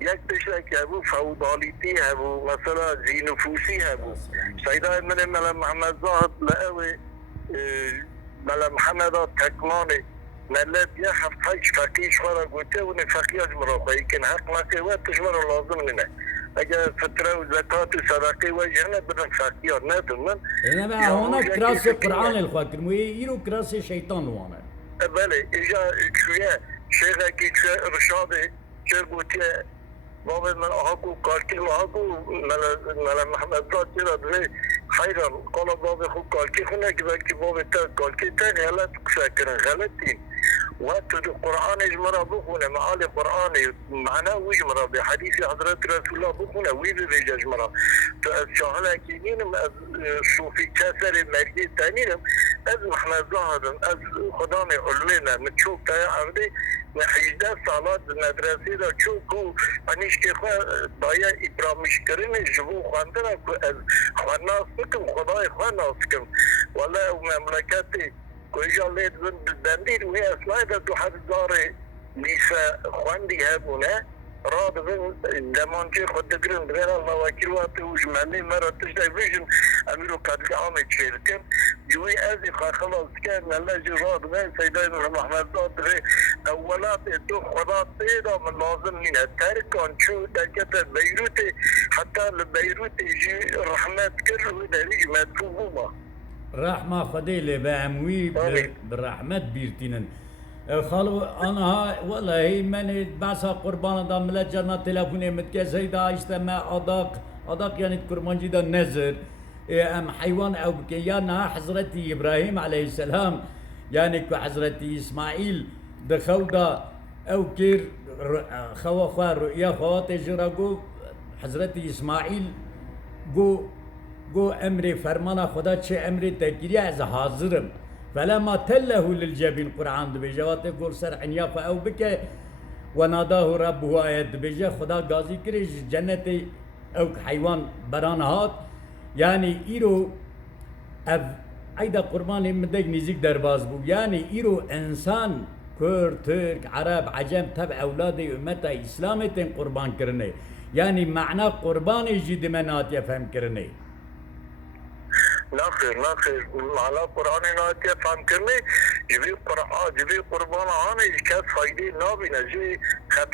یک تشک هبو فودالیتی هبو مثلا زینفوسی هبو سیدای من ملا محمد زاهد لأوي ملا محمد تکمانه ملت یه هفتهش فقیش مرا گوته و فقیهش مرا خواهی کن حق نکه وقتش مرا لازم نینه اگر فتره و زکات و صدقه و جهنه بدن فقیه ندن من إنما هنا كراس القرآن الخاطر ويرو كراس الشيطان وانا بله اینجا شویه شیخه که رشاده چه گوته بابا من آقا کارکی آقا ملا محمد زاد چرا دوی خیرم قالا بابا خوب کارکی خونه که بلکه بابا تا کارکی تا غلط کردن غلطی و تو قرآن اجمرا بخونه معال قرآن معنا ویجمرا به حدیث حضرت رسول الله بخونه وی به اجمرا تو از شاهل اکینینم از صوفی کسر مرگی تنینم از محمد زادم از خدام علمه مچوک تای عرضی و 18 سالات مدرسه دا چوکو انیش که خواه باید ابرامیش کرنه جبو خواندن از خواناس بکم خدای خواناس کم والله مملکت کجا لید بندید و اصلاحی دا 2000 لیسا خواندی هبونه راد بین دمانچه خود دگرن غیر الله وکیل وقتی وش منی مرا تشتای بشن امیرو قدل آمد شیرکن جوی ازی خلاص کن الله جو راد بین سیدای محمد زاد ری اولات تو خدا تیدا من لازم نینه ترکان چو درکت بیروت حتی لبیروت جی رحمت کر و دریج مدفوع ما رحمة خديلة بأموي بالرحمة بيرتينن خالو أنا والله من بس قربان دام ملت جرنا تلفوني متكسر إذا اجتماع أداق يعني كرمانجي دا نزر أم حيوان أو بكيانا حضرتي إبراهيم عليه السلام يعني حضرتي إسماعيل دخودا أو كير خوا رؤيا خوات جراغو حضرتي إسماعيل گو امر فرمانا خدا چه امر تکیری از حاضرم فلما تله للجبین قرآن دو بیجه واته گل سر عنیاف او بکه و ناداه ربه آیت دو بیجه خدا گازی کریش جنت او حیوان بران هات یعنی ایرو ایدا قربان مدک نزیک درباز بود یعنی ایرو انسان کرد ترک عرب عجم تبع اولاد امت اسلامتین قربان کرنه یعنی معنی قربان جد منات یفهم کرنه نخیر معلا قرآن نایتی فهم کرنه جبی قربان آنه کس فایده نابینه جوی خط